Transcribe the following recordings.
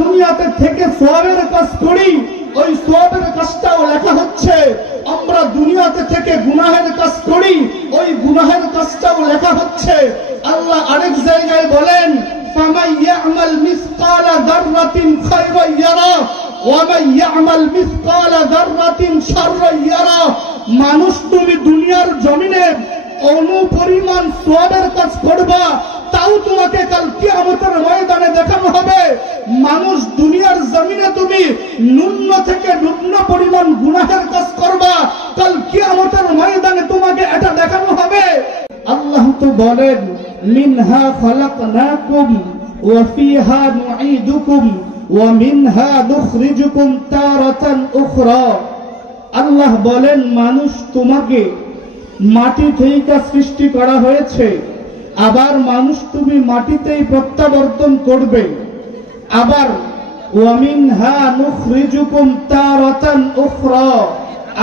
দুনিয়াতে থেকে সওয়াবের কাজ করি, ওই সওয়াবের কাজটাও লেখা হচ্ছে। আমরা দুনিয়াতে থেকে গুনাহের কাজ করি, ওই গুনাহের কাজটাও লেখা হচ্ছে। আল্লাহ আরেক জায়গায় বলেন, ফামান ইয়ামাল মিসকালা যাররাতিন খায়রান ইয়ারা ওয়া মান ইয়ামাল মিসকালা যাররাতিন শাররান ইয়ারা। মানুষ তুমি দুনিয়ার জমিনে অনুপরিমাণ সওয়াবের কাজ করবা, তাও তোমাকে কাল কিয়ামতের ময়দানে দেখানো হবে। মানুষ দুনিয়ার জমিনে তুমি ন্যূন থেকে ন্যূন পরিমাণ গুনাহের কাজ করবা, কাল কিয়ামতের ময়দানে তোমাকে এটা দেখানো হবে। আল্লাহ তো বলেন, মিনহা খালাকনাকুম ওয়া ফিহা নুঈদুকুম ওয়া মিনহা নুখরিজুকুম তারাতান উখরা। আল্লাহ বলেন, মানুষ তোমাকে মাটি থেকে সৃষ্টি করা হয়েছে, আবার মানুষ তুমি মাটিতেই প্রত্যাবর্তন করবে। আবার ওয়া মিনহা নুখরিজুকুম তারাতান উখরা,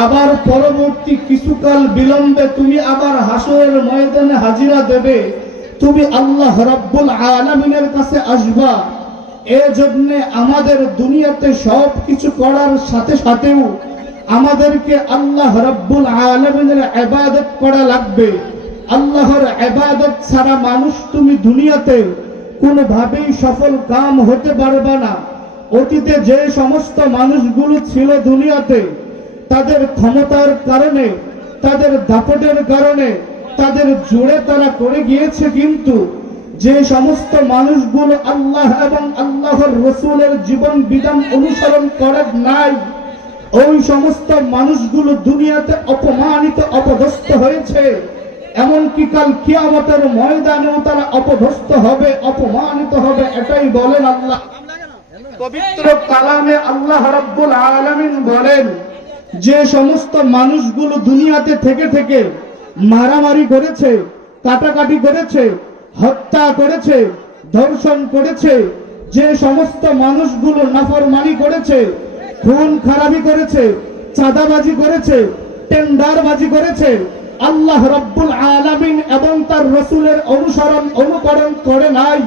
আবার পরবর্তী কিছুকাল বিলম্বে তুমি আবার হাসরের ময়দানে হাজিরা দেবে, তুমি আল্লাহ রাব্বুল আলামিনের কাছে আসবা। এজন্য আমাদের দুনিয়াতে সব কিছু করার সাথে সাথেও আমাদেরকে আল্লাহ রাব্বুল আলামিনের ইবাদত করা লাগবে। আল্লাহর ইবাদত ছাড়া মানুষ তুমি দুনিয়াতে কোনোভাবেই সফল কাম হতে পারবে না। অতীতে যে সমস্ত মানুষগুলো ছিল দুনিয়াতে, তাদের ক্ষমতার কারণে, তাদের দাপটের কারণে, তাদের জোরে তারা করে গিয়েছে, কিন্তু যে সমস্ত মানুষগুলো আল্লাহ এবং আল্লাহর রাসূলের জীবন বিধান অনুসরণ করে নাই, ওই সমস্ত মানুষগুলো দুনিয়াতে অপমানিত, অপদস্থ হয়েছে। এমনকি কাল কিয়ামতের ময়দানেও তারা অপদস্থ হবে, অপমানিত হবে। এটাই বলেন আল্লাহ পবিত্র কালামে। আল্লাহ রাব্বুল আলামিন বলেন, যে সমস্ত মানুষগুলো দুনিয়াতে থেকে থেকে মারামারি করেছে, কাটাকাটি করেছে, হত্যা করেছে, ধর্ষণ করেছে, যে সমস্ত মানুষগুলো নাফরমানি করেছে, খুন খারাপি করেছে, চাঁদাবাজি করেছে, টেন্ডারবাজি করেছে, আল্লাহ রাব্বুল আলামিন এবং তার রাসূলের অনুকরণ করে নাই,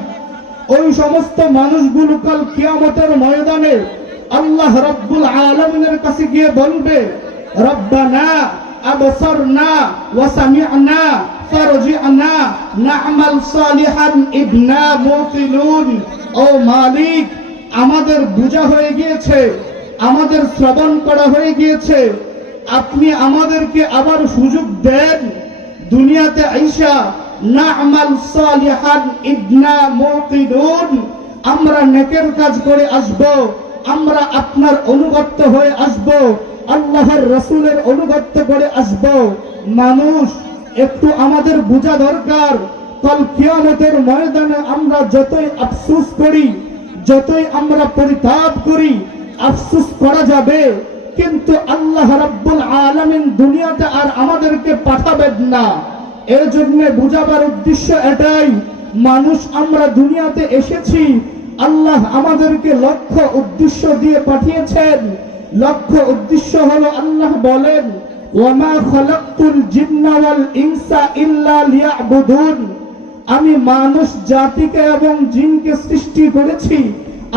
ওই সমস্ত মানুষগুলো কাল কিয়ামতের ময়দানে আল্লাহ রাব্বুল আলামিনের কাছে গিয়ে বলবে, রব্বানা আবসারনা ওয়া সামি'না ফারজি'না না'মাল সালিহান ইন্না মুকিনুন। ও মালিক, আমাদের বুঝা হয়ে গিয়েছে, আমাদের শ্রবণ করা হয়ে গিয়েছে, আপনি আমাদেরকে আবার সুযোগ দেন, দুনিয়াতে আইসা না'মাল সালিহান ইন্না মুকিনুন, আমরা নেকের কাজ করে আসব, আমরা আপনার অনুগত হয়ে আসব, আল্লাহর রাসূলের অনুগত করে আসব। মানুষ একটু আমাদের বোঝা দরকার, কাল কিয়ামতের ময়দানে আমরা যতই আফসোস করি, যতই আমরা পরিতাপ করি, আফসোস করা যাবে, কিন্তু আল্লাহ রাব্বুল আলামিন দুনিয়াতে আর আমাদেরকে পাঠাবেন না। এর জন্য বুঝাবার উদ্দেশ্য এটাই, মানুষ আমরা দুনিয়াতে এসেছি, আল্লাহ আমাদেরকে লক্ষ্য উদ্দেশ্য দিয়ে পাঠিয়েছেন। লক্ষ্য উদ্দেশ্য হলো, আল্লাহ বলেন, ওয়ামা খালাকতুল জিন্না ওয়াল ইনসা ইল্লা লিয়াবুদুন, আমি মানুষ জাতিকে এবং জিনকে সৃষ্টি করেছি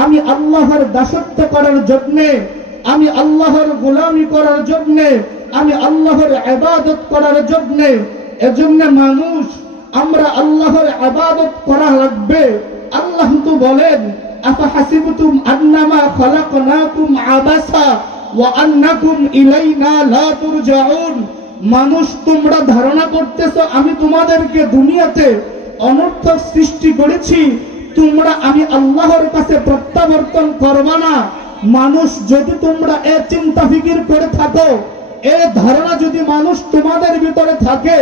আমি আল্লাহর দাসত্ব করার জন্য, আমি আল্লাহর গোলামি করার জন্য, আমি আল্লাহর ইবাদত করার জন্য। এজন্য মানুষ আমরা আল্লাহর ইবাদত করা লাগবে। আল্লাহ তো বলেন, আফাহাসিবতুম আন্নামা খালাকনাকুম আবাসা ওয়া আন্নাকুম ইলাইনা লা তুরজাউন, মানুষ তোমরা ধারণা করতেছো আমি তোমাদেরকে দুনিয়াতে অনর্থক সৃষ্টি করেছি, তোমরা আমি আল্লাহর কাছে প্রত্যাবর্তন করবা না। মানুষ যদি তোমরা এ চিন্তা ফিকির করে থাকো, এ ধারণা যদি মানুষ তোমাদের ভিতরে থাকে,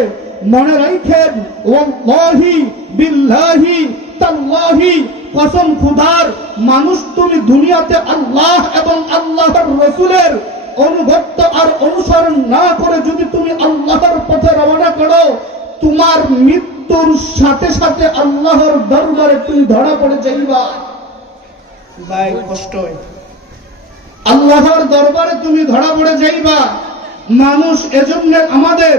মনে রাখেন, ওয়াল্লাহি বিল্লাহি তাল্লাহি, কসম খুদার, মানুষ তুমি দুনিয়াতে আল্লাহ এবং আল্লাহর রাসূলের অনুগত আর অনুসরণ না করে যদি তুমি আল্লাহর পথে রওনা করো, তোমার মৃত্যুর সাথে সাথে আল্লাহর দরবারে তুমি ধরা পড়ে যাইবা। ভাই কষ্ট হয়, আল্লাহর দরবারে তুমি ধরা পড়ে যাইবা। মানুষ এজন্য আমাদের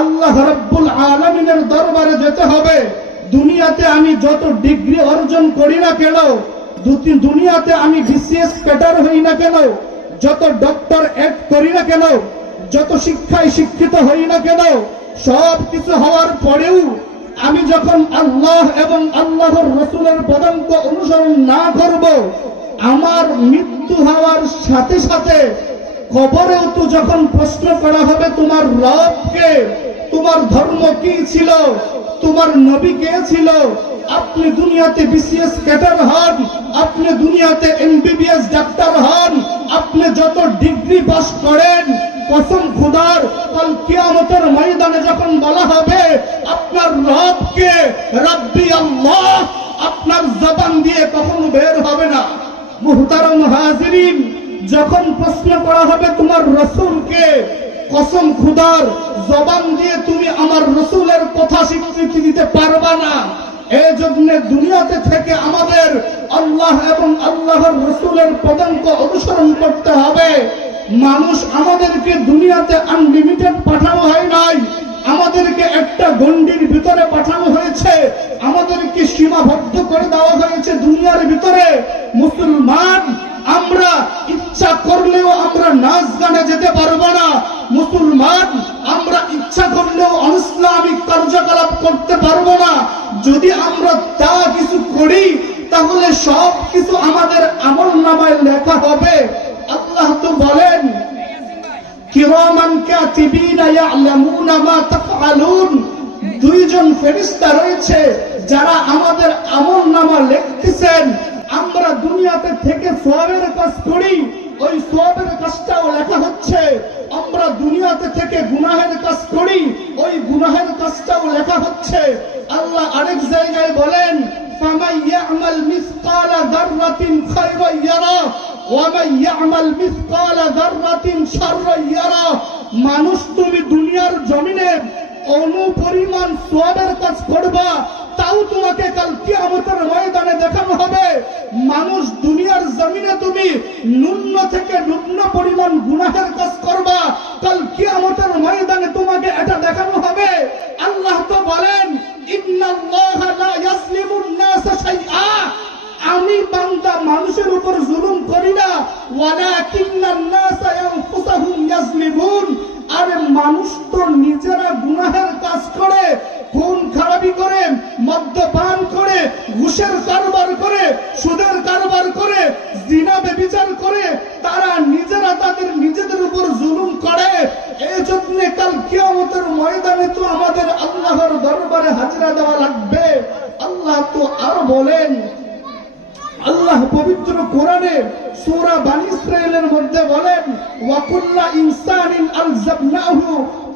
আল্লাহ রাব্বুল আলামিনের দরবারে যেতে হবে। দুনিয়াতে আমি যত ডিগ্রি অর্জন করি না কেন, দুনিয়াতে আমি বিসিএস ক্যাডার হই না কেন, যত ডক্টর এড করি না কেন, যত শিক্ষায় শিক্ষিত হই না কেন, সব কিছু হওয়ার পরেও আমি যখন আল্লাহ এবং আল্লাহর রাসূলের পদাঙ্ক অনুসরণ না করব, আমার মৃত্যু হওয়ার সাথে সাথে কবরেও তো যখন প্রশ্ন করা হবে তোমার রবকে, তোমার ধর্ম কি ছিল, তোমার নবী কে ছিল, আপনি দুনিয়াতে বিসিএস ক্যাডার হন, আপনি দুনিয়াতে এমবিবিএস ডাক্তার হন, আপনি যত ডিগ্রি পাস করেন, কসম খুদার কাল কিয়ামতের ময়দানে যখন বলা হবে আপনার রবকে, রব্বি আল্লাহ, আপনার জবান দিয়ে কখনো বের হবে না। মুহতারাম হাজিরিন, যখন প্রশ্ন করা হবে তোমার রাসূলকে, কসম খুদার জবান দিয়ে তুমি আমার রাসূলের কথা স্বীকৃতি দিতে পারবা না। এই জন্য দুনিয়াতে থেকে আমাদের আল্লাহ এবং আল্লাহর রাসূলের পদাঙ্ক অনুসরণ করতে হবে। মানুষ আমাদেরকে দুনিয়াতে আনলিমিটেড পাঠানো হয় নাই, আমাদেরকে একটা গণ্ডির ভিতরে পাঠানো হয়েছে, আমাদেরকে সীমাবদ্ধ করে দেওয়া হয়েছে দুনিয়ার ভিতরে। মুসলমান আমরা ইচ্ছা করলেও আমরা নাচ গানে যেতে পারবো না, মুসলমান আমরা ইচ্ছা করলেও অনিসলামিক কার্যকলাপ করতে পারবো না। যদি আমরা তা কিছু করি তাহলে সব কিছু আমাদের আমলনামায় লেখা হবে। আল্লাহ তো বলেন কিরামান কাতিবিনা ইয়ালামুনা মা তাফআলুন, দুইজন ফেরেশতা রয়েছে যারা আমাদের আমলনামা লিখতেছেন। আমরা দুনিয়াতে থেকে সওয়াবের কাজ করি, ওই সওয়াবের কাজটাও লেখা হচ্ছে। আমরা দুনিয়াতে থেকে গুনাহের কাজ করি, ওই গুনাহের কাজটাও লেখা হচ্ছে। আল্লাহ আরেক জায়গায় বলেন ফামান ইয়ামাল মিসকালা যাররাতিন খায়রান ইয়ারা ওয়া মান ইয়ামাল মিসকালা যাররাতিন শাররান ইয়ারা। মানুষ তুমি দুনিয়ার জমিনে অনুপরিমাণ সওয়াবের কাজ করবা, তাও তোমাকে কাল কিয়ামতের ময়দানে দেখানো হবে। মানুষ দুনিয়ার জমিনে তুমি ন্যূন থেকে ন্যূন পরিমাণ গুনাহের কাজ করবা, কাল কিয়ামতের ময়দানে তোমাকে এটা দেখানো হবে। আল্লাহ তো বলেন ইন্নাল্লাহা লা ইয়াসলিমুন নাস শাইআ, আমি বান্দা মানুষের উপর জুলুম করি না, ওয়ালাকিন্নান নাসা আনফুসাহুম ইয়াজলিমুন। আরে মানুষ তো নিজেরা গুনাহের কাজ করে, খুন খারাপি করে, মদ্যপান করে, ঘুষের কারবার করে, সুদের কারবার করে, জিনা ব্যভিচার করে, তারা নিজেরা তাদের নিজেদের উপর জুলুম করে। এই জন্য কাল কিয়ামতের ময়দানে তো আমাদের আল্লাহর দরবারে হাজিরা দেওয়া লাগবে। আল্লাহ তো আর বলেন, আল্লাহ পবিত্র কোরআনে সূরা বানী ইসরাঈলের মধ্যে বলেন ওয়া কুল্লা ইনসানিন আলজামনাহু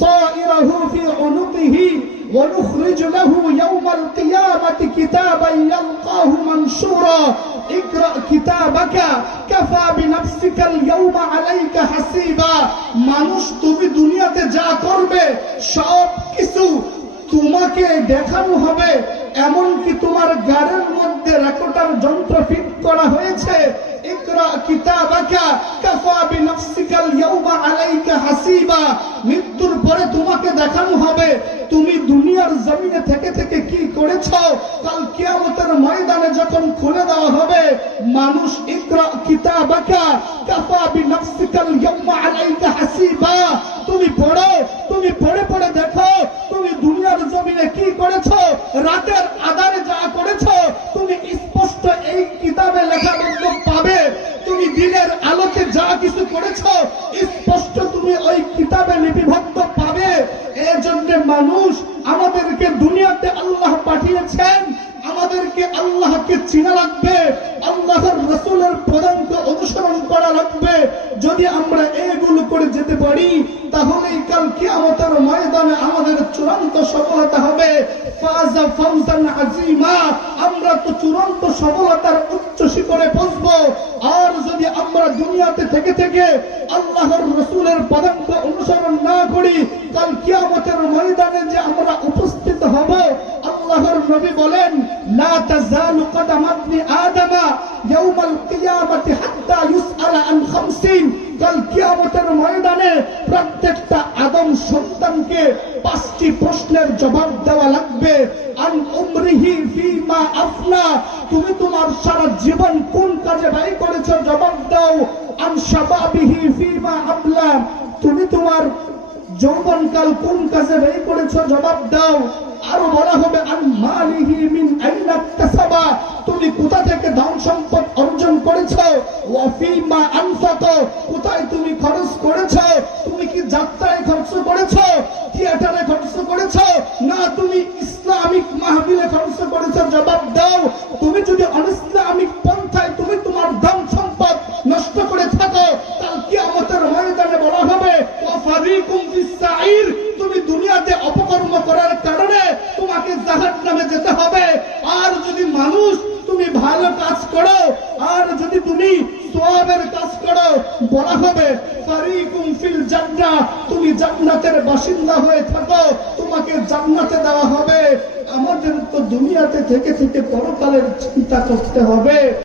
তায়রাহু ফি উনুকিহি ওয়া নুখরিজু লাহু ইয়াওমাল কিয়ামাতি কিতাবান ইয়ালকাহু মানশুরা ইকরা কিতাবাকা কাফা বিনাফসিকাল ইয়াওমা আলাইকা হাসিবা। মানুষ তুমি দুনিয়াতে যা করবে সব কিছু তোমাকে দেখানো হবে, এমনকি তোমার গাড়ির মধ্যে রেকর্ডার যন্ত্র ফিট করা হয়েছে। ইকরা কিতাবাকা কাফা বিনাফসিকাল ইয়াওমা আলাইকা হাসিবা। মৃত্যুর পরে তোমাকে দেখানো হবে তুমি দুনিয়ার জমিনে থেকে থেকে কি করেছো। কাল কিয়ামতের ময়দানে যখন খুলে দেওয়া হবে মানুষ, ইকরা কিতাবাকা কাফা বিনাফসিকাল ইয়াওমা আলাইকা হাসিবা, তুমি পড়ো, তুমি পড়ে পড়ে দেখো তুমি দুনিয়ার জমিনে কি করেছো, রাতের আধারে যা করেছো তুমি স্পষ্ট এই কিতাবে লেখাবদ্ধ পাবে। তুমি দিনের আলোকে যা কিছু করেছো স্পষ্ট তুমি ওই কিতাবে লিপিবদ্ধ পাবে। এই জন্য মানুষ আমাদেরকে দুনিয়াতে আল্লাহ পাঠিয়েছেন, আমাদেরকে আল্লাহকে চিনা লাগবে, আল্লাহর রাসূলের পদাঙ্ক অনুসরণ করা লাগবে। যদি আমরা এগুলো করে যেতে পারি তাহলেই কাল কিয়ামতের ময়দানে আমাদের চূড়ান্ত সফলতা হবে। ফাজা ফাওজান আযীমা, আমরা তো চূড়ান্ত সফলতার উচ্চ শিখরে পৌঁছবো। আর যদি আমরা দুনিয়াতে থেকে থেকে আল্লাহর রাসূলের পদাঙ্ক অনুসরণ না করি, কাল কিয়ামতের ময়দানে যে আমরা উপস্থিত হব, আল্লাহর নবী বলেন লা তাজালু কদামাতনি আদামা ইয়াউমাল কিয়ামাতি হাত্তা ইউসআল সুআলা আন 50, কাল কিয়ামতের ময়দানে প্রত্যেকটা আদম সন্তানকে 5টি প্রশ্নের জবাব দেওয়া লাগবে। আন উমরিহি ফিমা আফনা, তুমি তোমার সারা জীবন কোন কাজে ব্যয় করেছো জবাব দাও। আন শাবাবিহি ফিমা আবলা, তুমি তোমার যৌবনকাল কোন কাজে ব্যয় করেছো জবাব দাও। আরো বলা হবে আন মালিহি মিন আইনা ইকতাসাবা, তুমি কোথা থেকে ধন সম্পদ অর্জন করেছো। ওয়া ফিমা আনফাকা, কোথায় তুমি খরচ করেছো। তুমি কি যাত্রায় খরচ করেছো, থিয়েটারে খরচ করেছো, না তুমি ইসলামিক মাহফিলে খরচ করেছো জবাব দাও। তুমি যদি অনিসলামিক পন্থায় তুমি তোমার ধন সম্পদ নষ্ট করে থাকো, কাল কিয়ামতের ময়দানে বলা হবে ওয়া ফারিকুম ফিস সাঈর, তুমি দুনিয়াতে অপকর্ম করার কারণে তোমাকে জাহান্নামে যেতে হবে। আর যদি মানুষ তুমি ভালো কাজ করো, আর যদি তুমি সওয়াবের কাজ করো, বলা হবে ফারিকুম ফিল জান্নাহ, তুমি জান্নাতের বাসিন্দা হয়ে থাকো, তোমাকে জান্নাতে দেওয়া হবে। আমাদের তো দুনিয়াতে থেকে থেকে পরকালের চিন্তা করতে হবে।